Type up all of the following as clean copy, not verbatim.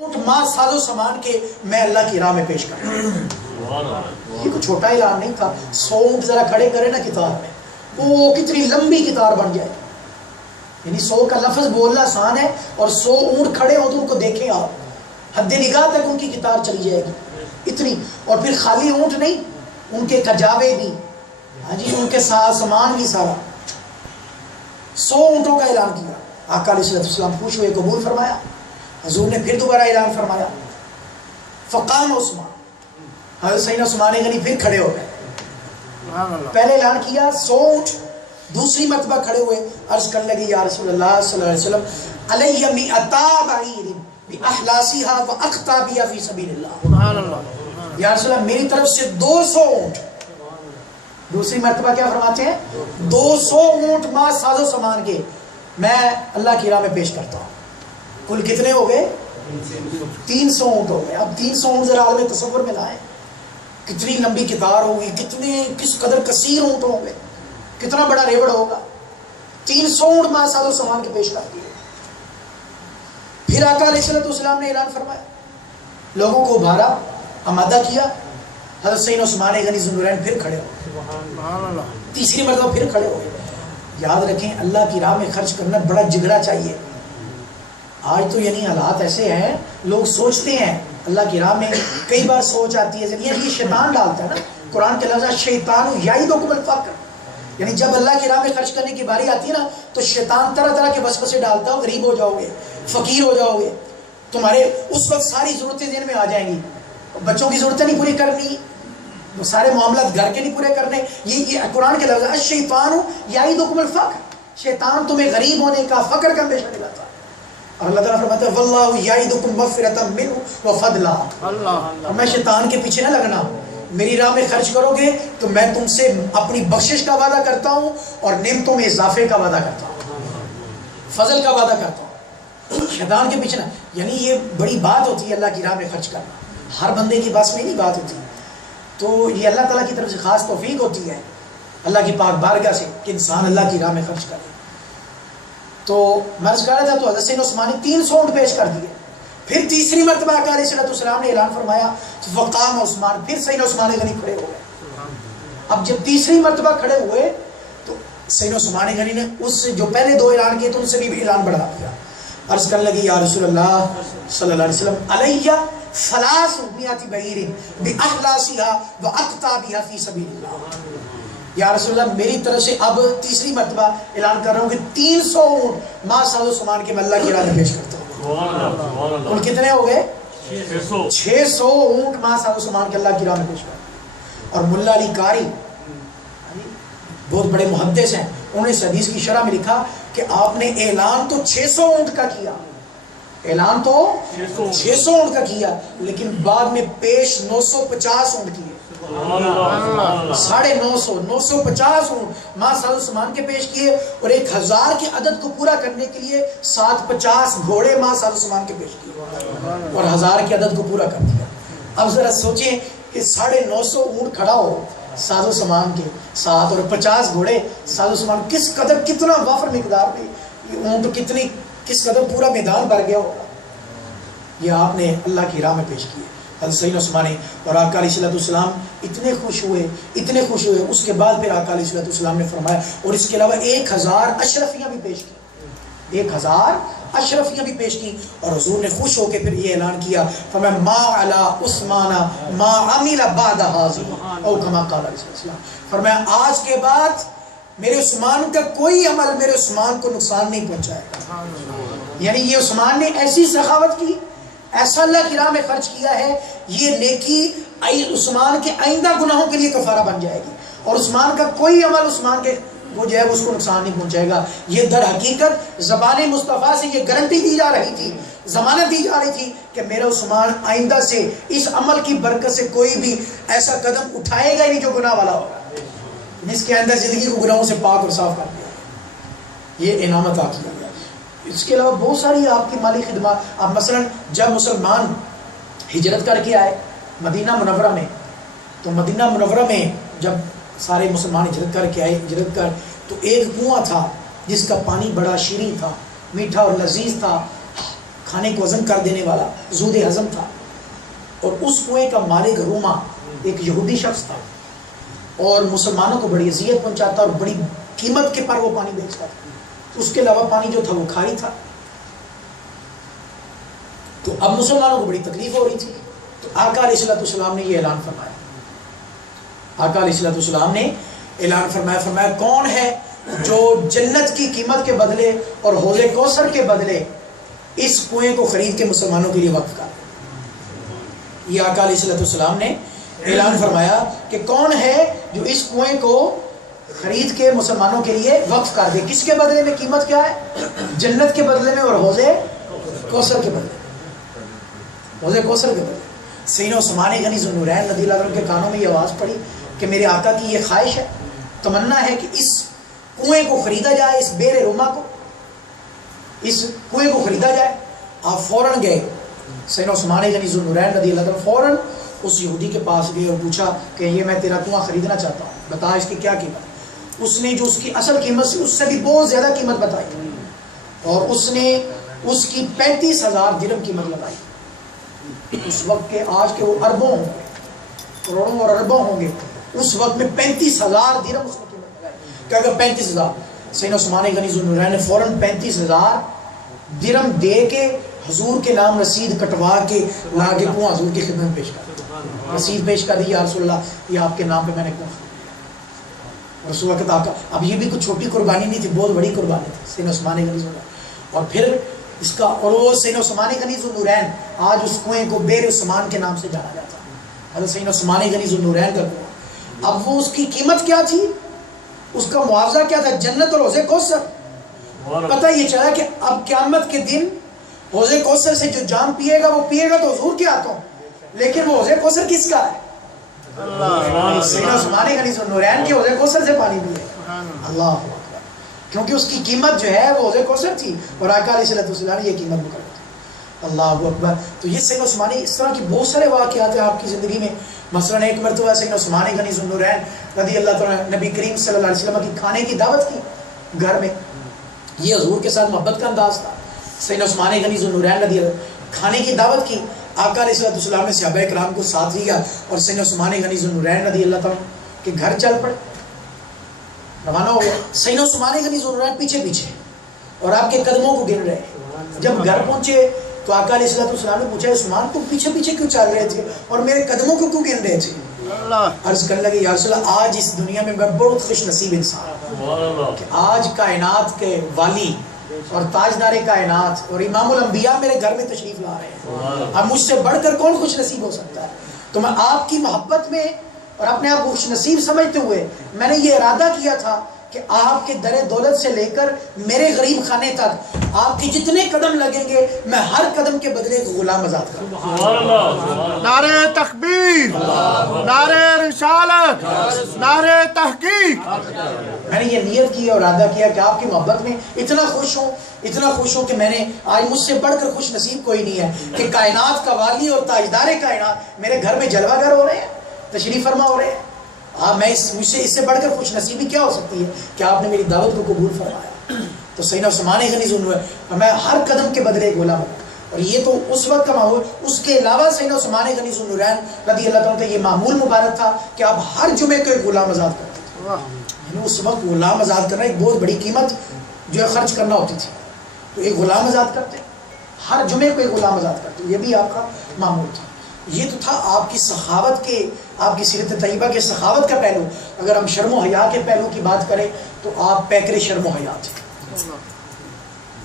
ماں ساز و سامان کے میں اللہ کی راہ میں پیش کرتا ہوں۔ یہ کوئی چھوٹا اعلان نہیں تھا۔ 100 اونٹ ذرا کھڑے کرے نا کتار میں، وہ کتنی لمبی کتار بن جائے، یعنی 100 کا لفظ بولنا آسان ہے، اور 100 اونٹ کھڑے ہو تو ان کو دیکھیں آپ، حد نگاہ تک ان کی کتار چلی جائے گی اتنی۔ اور پھر خالی اونٹ نہیں، ان کے کجاوے بھی، ہاں جی، ان کے سامان بھی سارا۔ 100 اونٹوں کا اعلان کیا۔ آقا علیہ السلام خوش ہوئے، قبول فرمایا۔ حضور نے پھر دوبارہ اعلان فرمایا، فقام عثمان، حضرت سیدنا عثمان غنی پھر کھڑے ہو گئے۔ پہلے اعلان کیا 100 اونٹ، دوسری مرتبہ کھڑے ہوئے، عرض کرنے لگے یا رسول اللہ صلی اللہ علیہ وسلم علیہ مئتا بعیر باحلاسها واقطابها فی سبیل اللہ، یا رسول اللہ میری طرف سے 200 اونٹ۔ دوسری مرتبہ کیا فرماتے ہیں؟ 200 اونٹ ماں ساز و سامان کے میں اللہ کی راہ میں پیش کرتا ہوں۔ کل کتنے ہو گئے؟ 300 اونٹ ہو گئے۔ اب 300 اونٹ ذرا عالم تصور میں لائیں، کتنی لمبی کتار ہوگی، کس قدر کثیر اونٹ ہوں گے، کتنا بڑا ریوڑ ہوگا۔ 300 اونٹ ماں ساز و سامان کے پیش کر دیے۔ پھر آقا علیہ السلام نے اعلان فرمایا، لوگوں کو ابھارا، آمادہ کیا۔ حضرت سیدنا عثمان غنی ذوالنورین پھر کھڑے ہو، تیسری مرتبہ پھر کھڑے ہوئے۔ یاد رکھیں اللہ کی راہ میں خرچ کرنا بڑا جگرا چاہیے۔ آج تو یعنی حالات ایسے ہیں، لوگ سوچتے ہیں اللہ کی راہ میں، کئی بار سوچ آتی ہے، یہ شیطان ڈالتا ہے نا، قرآن کے لفظ شیطان یعدکم الفقر، یعنی جب اللہ کی راہ میں خرچ کرنے کی باری آتی ہے نا تو شیطان طرح طرح کے وسوسے ڈالتا ہے، غریب ہو جاؤ گے، فقیر ہو جاؤ گے، تمہارے اس وقت ساری ضرورتیں ذہن میں آ جائیں گی، بچوں کی ضرورتیں نہیں پوری کرنی، سارے معاملات گھر کے نہیں پورے کرنے۔ یہ قرآن کے لفظ الشیطان یعدکم الفقر، شیطان تمہیں غریب ہونے کا، فقر کا اندیشہ دلاتا ہے۔ اور اللہ تعالیٰ فرماتا ہے واللہ یعدکم مغفرۃ منہ وفضلا، اور میں شیطان کے پیچھے نہ لگنا، میری راہ میں خرچ کرو گے تو میں تم سے اپنی بخشش کا وعدہ کرتا ہوں اور نعمتوں میں اضافے کا وعدہ کرتا ہوں، فضل کا وعدہ کرتا ہوں۔ شیطان کے پیچھے نہ، یعنی یہ بڑی بات ہوتی ہے اللہ کی راہ میں خرچ کرنا، ہر بندے کی بس میں نہیں بات ہوتی، تو یہ اللہ تعالیٰ کی طرف سے خاص توفیق ہوتی ہے اللہ کی پاک بارگاہ سے کہ انسان اللہ کی راہ میں خرچ کرے۔ تو میں کہہ رہا تھا، تو حضرت سیدنا عثمان نے 300 اونٹ پیش کر دیے۔ پھر تیسری مرتبہ آقا علیہ السلام نے اعلان فرمایا، فقام عثمان، پھر سیدنا عثمان غنی کھڑے ہو گئے۔ اب جب تیسری مرتبہ کھڑے ہوئے تو سیدنا عثمان غنی نے اس سے جو پہلے 2 اعلان کیے تو ان سے بھی اعلان بڑھا دیا۔ عرض کرنے لگی یا رسول اللہ صلی اللہ علیہ وسلم علیہ 300 بعیر باحلاسها واقطابها فی سبیل اللہ، یا رسول اللہ میری طرف سے اب تیسری مرتبہ اعلان کر رہا ہوں کہ 300 اونٹ ماں ساز و سامان کے میں اللہ کی راہ میں پیش کرتا ہوں۔ اور کتنے ہو گئے؟ 600 اونٹ ماں ساز و سامان کے اللہ کی راہ میں پیش کرتا۔ اور ملا علی قاری بہت بڑے محدث ہیں، انہوں نے اس حدیث کی شرح میں لکھا کہ آپ نے اعلان تو 600 اونٹ کا کیا، اعلان تو 600 اونٹ کا کیا، لیکن بعد میں پیش 950 اونٹ کیے، 950 950 اونٹ ماں ساز و سامان کے پیش کیے، اور 1000 کے عدد کو پورا کرنے کے لیے 750 گھوڑے ماں ساز و سامان کے پیش کیے، اور 1000 کے عدد کو پورا کر دیا۔ اب ذرا سوچیں کہ 950 اونٹ کھڑا ہو ساز و سامان کے ساتھ، اور 50 گھوڑے ساز و سامان، کس قدر، کتنا وافر مقدار میں یہ اونٹ، کتنی کس قدر پورا میدان بھر گیا ہوگا۔ یہ آپ نے اللہ کی راہ میں پیش کیے حضرت سیدنا عثمان، اور آقا علیہ السلام اتنے خوش ہوئے، اتنے خوش ہوئے۔ اس کے بعد پھر آقا علیہ السلام نے فرمایا، اور اس کے علاوہ 1000 اشرفیاں بھی پیش کی، 1000 اشرفیاں بھی پیش کی، اور حضور نے خوش ہو کے پھر یہ اعلان کیا، فرمایا ما علی عثمان ما عمل بعد هذا، او کما قال علیہ السلام، فرمایا آج کے بعد میرے عثمان کا کوئی عمل میرے عثمان کو نقصان نہیں پہنچائے گا۔ یعنی یہ عثمان نے ایسی سخاوت کی، ایسا اللہ کی راہ میں خرچ کیا ہے، یہ نیکی عثمان کے آئندہ گناہوں کے لیے کفارہ بن جائے گی، اور عثمان کا کوئی عمل عثمان کے وہ جو ہے اس کو نقصان نہیں پہنچائے گا۔ یہ در حقیقت زبان مصطفیٰ سے یہ گارنٹی دی جا رہی تھی، ضمانت دی جا رہی تھی کہ میرا عثمان آئندہ سے اس عمل کی برکت سے کوئی بھی ایسا قدم اٹھائے گا نہیں جو گناہ والا ہوگا، جس کے اندر زندگی کو گناہوں سے پاک اور صاف کر دیا۔ یہ انعامت آپ کی۔ اس کے علاوہ بہت ساری آپ کی مالی خدمات، آپ مثلا جب مسلمان ہجرت کر کے آئے مدینہ منورہ میں، تو مدینہ منورہ میں جب سارے مسلمان ہجرت کر کے آئے، ہجرت کر تو ایک کنواں تھا جس کا پانی بڑا شیریں تھا، میٹھا اور لذیذ تھا، کھانے کو ہضم کر دینے والا، زود ہضم تھا، اور اس کنویں کا مالک روما ایک یہودی شخص تھا، اور مسلمانوں کو بڑی اذیت پہنچاتا اور بڑی قیمت کے پر وہ پانی بیچتا تھا، اس کے علاوہ پانی جو تھا وہ کھاری تھا۔ تو اب مسلمانوں کو بڑی تکلیف ہو رہی تھی، تو آقا علیہ السلام نے یہ اعلان فرمایا، آقا علیہ السلام نے اعلان فرمایا کون ہے جو جنت کی قیمت کے بدلے اور حوض کوثر کے بدلے اس کنویں کو خرید کے مسلمانوں کے لیے وقف کر دے۔ یہ آقا علیہ السلام نے اعلان فرمایا کہ کون ہے جو اس کنویں کو خرید کے مسلمانوں کے لیے وقف کر دے۔ کس کے بدلے میں؟ قیمت کیا ہے؟ جنت کے بدلے میں اور حوض کوثر کے بدلے، حوض کوثر کے بدلے۔ سیدنا عثمان غنی ذو النورین رضی اللہ عنہ کے کانوں میں یہ آواز پڑی کہ میرے آقا کی یہ خواہش ہے، تمنا ہے کہ اس کنویں کو خریدا جائے، اس بیر روما کو، اس کنویں کو خریدا جائے۔ آپ فوراً گئے، سیدنا عثمان غنی ذو النورین رضی اللہ عنہ فوراً اس یہودی کے پاس گئے اور پوچھا کہ یہ میں تیرا کنواں خریدنا چاہتا ہوں، بتا اس کی کیا قیمت۔ اس نے جو اس کی اصل قیمت سے اس سے بھی بہت زیادہ قیمت بتائی، اور اس نے اس کی 35,000 درہم قیمت لگائی۔ اس وقت کے آج کے وہ اربوں ہوں گے، کروڑوں اور اربوں ہوں گے، اس وقت میں 35,000 درہم اس نے قیمت لگائی۔ کیا کہ 35,000 سیدنا عثمان غنی ذو النورین نے فوراً 35,000 درہم دے کے حضور کے نام رسید کٹوا کے لا کے کنواں حضور کی خدمت پیش کر دی، رسید پیش کر دی، یا رسول اللہ یہ آپ کے نام پہ میں نے کنواں خریدا۔ رسول اللہ کا اب یہ بھی کچھ چھوٹی قربانی نہیں تھی، بہت بڑی قربانی تھی سیدنا عثمان غنی ذو النورین۔ اور پھر اس کا، اور وہ سیدنا عثمان غنی ذو النورین آج اس کنویں کو بیر عثمان کے نام سے جانا جاتا ہے، حضرت سیدنا عثمان غنی ذو النورین کا کنواں۔ اب وہ اس کی قیمت کیا تھی، اس کا معاوضہ کیا تھا؟ جنت اور حوض کوثر۔ پتہ یہ چلا کہ اب قیامت کے دن حوض کوثر سے جو جام پیے گا وہ پیے گا تو حضور کے ہاتھوں، لیکن وہ حوض کوثر کس کا ہے؟ سیدنا عثمان غنی ذو النورین کے حوض کوثر سے پانی پیے گا۔ اللہ اکبر، کیونکہ اس کی قیمت جو ہے وہ حوض کوثر تھی، اور آقا علیہ السلام نے یہ قیمت مقرر کی۔ اللہ اکبر۔ تو یہ سیدنا عثمان، اس طرح کی بہت سارے واقعات ہیں آپ کی زندگی میں۔ مثلا ایک مرتبہ سیدنا عثمان غنی ذو النورین رضی اللہ تعالیٰ نبی کریم صلی اللہ علیہ وسلم کی کھانے کی دعوت کی گھر میں، یہ حضور کے ساتھ محبت کا انداز تھا۔ سیدنا عثمان غنی ذو النورین رضی اللہ کھانے کی دعوت کی، آقا علیہ السلام نے صحابہ کرام کو ساتھ لیا اور سیدنا عثمان غنی ذو النورین رضی اللہ تعالیٰ کے گھر چل پڑے، روانہ ہو گئے۔ سیدنا عثمان غنی ذو النورین پیچھے پیچھے اور آپ کے قدموں کو گن رہے۔ جب گھر پہنچے تو آقا علیہ السلام نے پوچھا عثمان تم پیچھے پیچھے کیوں چل رہے تھے اور میرے قدموں کو کیوں گن رہے تھے؟ عرض کرنے لگے یا رسول اللہ آج اس دنیا میں بہت خوش نصیب انسان ہوں کہ آج کائنات کے والی اور تاجدار کائنات اور امام الانبیاء میرے گھر میں تشریف لا رہے ہیں، اب مجھ سے بڑھ کر کون خوش نصیب ہو سکتا ہے؟ تو میں آپ کی محبت میں اور اپنے آپ کو خوش نصیب سمجھتے ہوئے میں نے یہ ارادہ کیا تھا کہ آپ کے در دولت سے لے کر میرے غریب خانے تک آپ کے جتنے قدم لگیں گے میں ہر قدم کے بدلے ایک غلام آزاد کروں۔ نعرہ تکبیر، نعرہ رسالت، نعرہ تحقیق۔ میں نے یہ نیت کی اور ارادہ کیا کہ آپ کی محبت میں اتنا خوش ہوں کہ میں نے آج مجھ سے بڑھ کر خوش نصیب کوئی نہیں ہے کہ کائنات کا والی اور تاجدار کائنات میرے گھر میں جلوہ گر ہو رہے ہیں، تشریف فرما ہو رہے ہیں۔ مجھ سے اس سے بڑھ کر خوش نصیبی کیا ہو سکتی ہے کہ آپ نے میری دعوت کو قبول فرمایا۔ تو سیدنا عثمان غنی ذو النورین میں ہر قدم کے بدلے ایک غلام ہوں، اور یہ تو اس وقت کا معمول۔ اس کے علاوہ سیدنا عثمان غنی ذو النورین رضی اللہ عنہ یہ معمول مبارک تھا کہ آپ ہر جمعے کو ایک غلام آزاد کرتے تھے، یعنی اس وقت غلام آزاد کرنا ایک بہت بڑی قیمت جو ہے خرچ کرنا ہوتی تھی، تو ایک غلام آزاد کرتے، ہر جمعے کو ایک غلام آزاد کرتے، یہ بھی آپ کا معمول تھا۔ یہ تو تھا آپ کی سخاوت کے، آپ کی سیرت طیبہ کے سخاوت کا پہلو۔ اگر ہم شرم و حیا کے پہلو کی بات کریں تو آپ پیکر شرم و حیا تھے،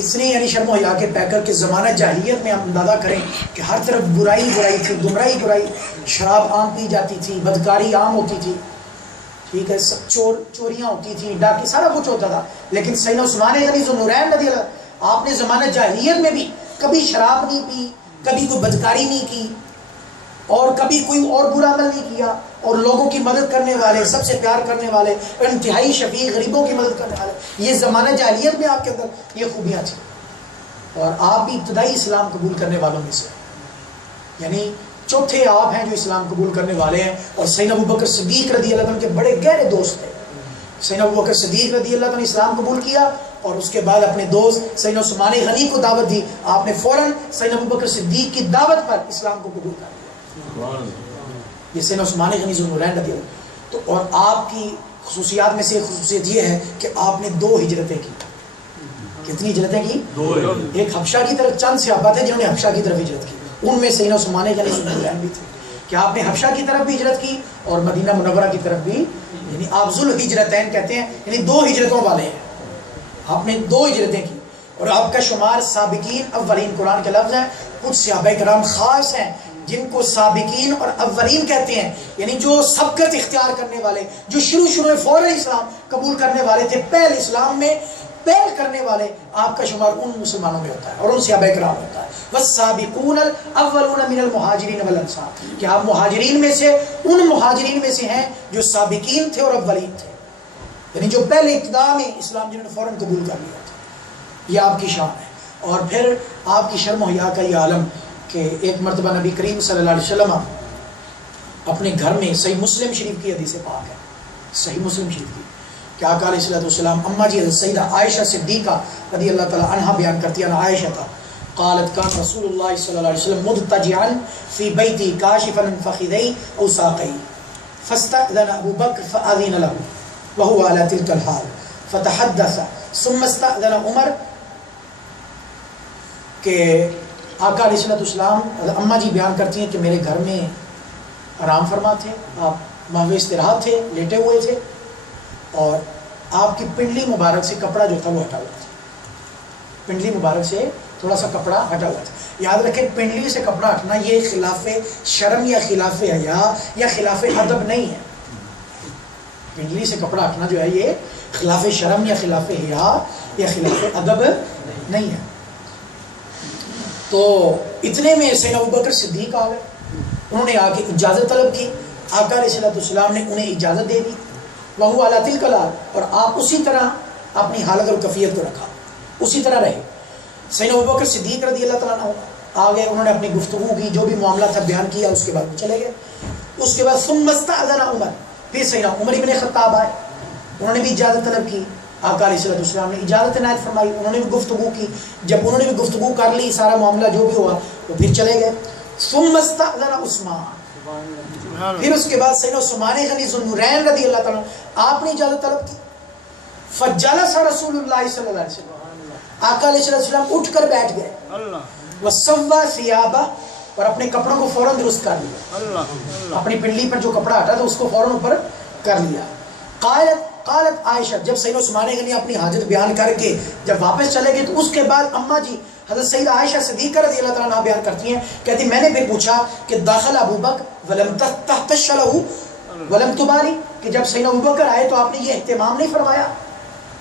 اس لیے یعنی شرم و حیا کے پیکر کے زمانہ جاہلیت میں ہم اندازہ کریں کہ ہر طرف برائی برائی تھی، گمراہی، شراب عام پی جاتی تھی، بدکاری عام ہوتی تھی، ٹھیک ہے، چوریاں ہوتی تھیں، ڈاکے، سارا کچھ ہوتا تھا۔ لیکن سیدنا عثمان غنی ذو النورین رضی اللہ آپ نے زمانہ جاہلیت میں بھی کبھی شراب نہیں پی، کبھی کوئی بدکاری نہیں کی، اور کبھی کوئی اور برا عمل نہیں کیا، اور لوگوں کی مدد کرنے والے، سب سے پیار کرنے والے، انتہائی شفیع، غریبوں کی مدد کرنے والے، یہ زمانہ جاہلیت میں آپ کے اندر یہ خوبیاں تھیں۔ اور آپ بھی ابتدائی اسلام قبول کرنے والوں میں سے، یعنی چوتھے آپ ہیں جو اسلام قبول کرنے والے ہیں۔ اور سیدنا ابوبکر صدیق رضی اللہ عنہ کے بڑے گہرے دوست تھے۔ سیدنا ابوبکر صدیق رضی اللہ عنہ نے اسلام قبول کیا اور اس کے بعد اپنے دوست سیدنا عثمان غنی کو دعوت دی. آپ نے فوراً سیدنا ابوبکر صدیق کی دعوت پر اسلام کو قبول کر لیا. یہ سیدنا عثمان غنی ذو النورین رضی اللہ. تو اور آپ کی خصوصیات میں سے ایک خصوصیت یہ ہے کہ آپ نے 2 ہجرتیں کی. کتنی ہجرتیں کی؟ 2. ایک حبشہ کی طرف، چند صحابہ تھے جنہوں نے حبشہ کی طرف ہجرت کی، ان میں سیدنا عثمان غنی ذو النورین بھی تھے. کہ آپ نے حبشہ کی طرف بھی ہجرت کی اور مدینہ منورہ کی طرف بھی، یعنی آپ ذو الہجرتین کہتے ہیں، یعنی 2 ہجرتوں والے ہیں. آپ نے 2 ہجرتیں کی اور آپ کا شمار سابقین اولین قرآن کے لفظ ہیں. کچھ صحابہ کرام خاص ہیں جن کو سابقین اور اولین کہتے ہیں، یعنی جو سبقت اختیار کرنے والے، جو شروع میں فوراً اسلام قبول کرنے والے تھے، پہل اسلام میں پہل کرنے والے. آپ کا شمار ان مسلمانوں میں ہوتا ہے اور ان صحابہ کرام ہوتا ہے. والسابقون الاولون من المہاجرین والانصار، کہ آپ مہاجرین میں سے، ان مہاجرین میں سے ہیں جو سابقین تھے اور اولین تھے، یعنی جو پہلے ابتدا میں اسلام جنہوں نے فوراً قبول کر لیا تھا. یہ آپ کی شان ہے. اور پھر آپ کی شرم و حیا کا یہ عالم کہ ایک مرتبہ نبی کریم صلی اللہ علیہ وسلم اپنے گھر میں، صحیح مسلم شریف کی حدیث پاک ہے، صحیح مسلم شریف کی، کہ آقا علیہ الصلوۃ والسلام، اماں جی حضرت سیدہ عائشہ صدیقہ رضی اللہ تعالی عنہا بیان کرتی ہیں، عائشہ تھا قالت کان رسول اللہ صلی اللہ علیہ وسلم مضطجعا فی بیتی کاشفا من فخذی او ساقی فاستأذن ابو بکر فأذن له وهو على تلك الحال فتحدث ثم استأذن عمر. کہ آقا علیہ الصلوۃ والسلام، اماں جی بیان کرتی ہیں کہ میرے گھر میں آرام فرما تھے، آپ ماہ استراحت تھے، لیٹے ہوئے تھے، اور آپ کی پنڈلی مبارک سے کپڑا جو تھا وہ ہٹا ہوا تھا. پنڈلی مبارک سے تھوڑا سا کپڑا ہٹا ہوا تھا. یاد رکھیں پنڈلی سے کپڑا ہٹنا یہ خلاف شرم یا خلاف حیا یا خلاف ادب نہیں ہے. پنڈلی سے کپڑا ہٹنا جو ہے یہ خلاف شرم یا خلاف حیا یا خلاف ادب نہیں ہے. تو اتنے میں سیدنا ابوبکر صدیق آ گئے. انہوں نے آ کے اجازت طلب کی. آقا علیہ الصلوۃ والسلام نے انہیں اجازت دے دی. وہو علی تلک الحال، اور آپ اسی طرح اپنی حالت اور کیفیت کو رکھا، اسی طرح رہے. سیدنا ابوبکر صدیق رضی اللہ تعالیٰ عنہ آ گئے. انہوں نے اپنی گفتگو کی، جو بھی معاملہ تھا بیان کیا، اس کے بعد وہ چلے گئے. اس کے بعد ثم استأذن عمر، پھر سیدنا عمر ابن خطاب آئے. انہوں نے بھی اجازت طلب کی. آقا علیہ الصلوۃ والسلام نے اجازت عنایت فرمائی. انہوں نے بھی گفتگو کی. جب انہوں نے بھی گفتگو کر لی، سارا معاملہ جو بھی ہوا، تو پھر چلے گئے. ثم استأذن عثمان، پھر اس کے بعد سیدنا عثمان غنی ذو النورین رضی اللہ تعالیٰ آپ نے اجازت طلب کی. فجلس رسول اللہ صلی اللہ علیہ وسلم، آقا علیہ السلام اٹھ کر بیٹھ گئے. وسوى ثيابه، اور اپنے کپڑوں کو فوراً درست کر لیا. اپنی پنڈلی پر جو کپڑا ہٹا تھا اس کو فوراً اوپر کر لیا. قالت عائشہ، جب سیدنا عثمان غنی اپنی حاجت بیان کر کے جب واپس چلے گئے، تو اس کے بعد اماں جی حضرت سیدہ عائشہ صدیقہ رضی اللہ تعالیٰ عنہ بیان کرتی ہیں، کہتی میں نے پھر پوچھا کہ داخل ابو بکر ولم تحتش له ولم تبالی، کہ جب سیدنا ابو بکر آئے تو آپ نے یہ اہتمام نہیں فرمایا،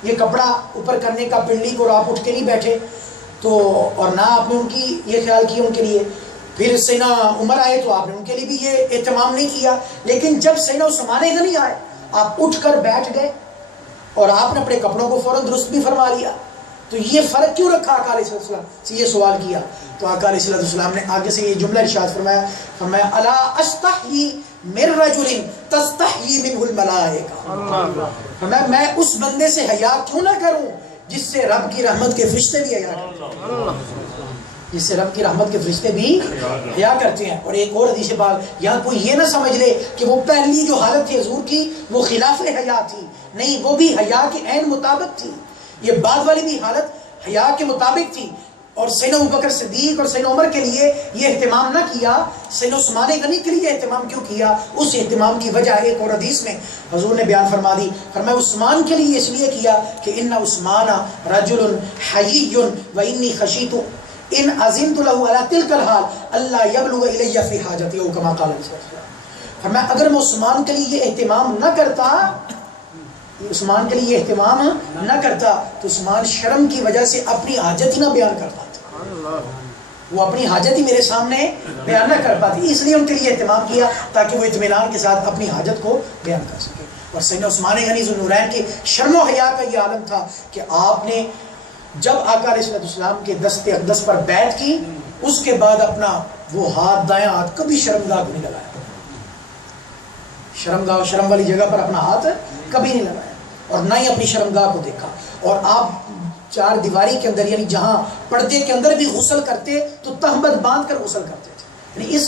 یہ کپڑا اوپر کرنے کا پنڈلی کو، اور آپ اٹھ کے نہیں بیٹھے، تو اور نہ آپ نے ان کی یہ خیال کیا ان کے لیے. پھر سیدنا عمر آئے تو آپ نے ان کے لیے بھی یہ اہتمام نہیں کیا. لیکن جب سیدنا عثمان غنی آئے، آپ اٹھ کر بیٹھ گئے اور آپ نے اپنے کپڑوں کو فوراً درست بھی فرما لیا. تو یہ فرق کیوں رکھا آقا علیہ السلام سے؟ یہ سوال کیا تو آقا علیہ السلام نے آگے سے یہ جملہ ارشاد فرمایا الا استحیی من رجل تستحیی منہ الملائکہ، فرمایا میں اس بندے سے حیا کیوں نہ کروں جس سے رب کی رحمت کے فرشتے بھی حیا کرتے ہیں، جس سے رب کی رحمت کے فرشتے بھی حیا کرتے ہیں. اور ایک اور حدیث پاک، یہاں کوئی یہ نہ سمجھ لے کہ وہ پہلی جو حالت تھی حضور کی وہ خلاف حیا تھی، نہیں، وہ بھی حیا کے عین مطابق تھی. یہ بعد والی بھی حالت حیا کے مطابق تھی. اور سیدنا ابوبکر صدیق اور سیدنا عمر کے لیے یہ اہتمام نہ کیا، سیدنا عثمان غنی کے لیے اہتمام کیوں کیا؟ اس اہتمام کی وجہ ایک اور حدیث میں حضور نے بیان فرما دی، فرمایا عثمان کے لیے اس لیے کیا کہ ان عثمان رجل حیی و انی خشیت ان عزمت له على تلك الحال اللہ یبلغ الی فی حاجتی، او کما قال علیہ السلام. فرمایا اگر میں عثمان کے لیے یہ اہتمام نہ کرتا، عثمان کے لیے اہتمام نہ کرتا، تو عثمان شرم کی وجہ سے اپنی حاجت ہی نہ بیان کرتا تھا، وہ اپنی حاجت ہی میرے سامنے بیان نہ کر پاتی. اس لیے ان کے لیے اہتمام کیا تاکہ وہ اطمینان کے ساتھ اپنی حاجت کو بیان کر سکے. اور سیدنا عثمان غنی ذو النورین کے شرم و حیا کا یہ عالم تھا کہ آپ نے جب آقا علیہ السلام کے دست اقدس پر بیعت کی، اس کے بعد اپنا وہ ہاتھ، دایاں ہاتھ کبھی شرمگاہ کو نہیں لگایا، شرم والی جگہ پر اپنا ہاتھ کبھی نہیں لگایا، اور نہ ہی اپنی شرمگاہ کو دیکھا. اور آپ چار دیواری کے اندر، یعنی جہاں پردے کے اندر بھی غسل کرتے تو تہمت باندھ کر غسل کرتے تھے، یعنی اس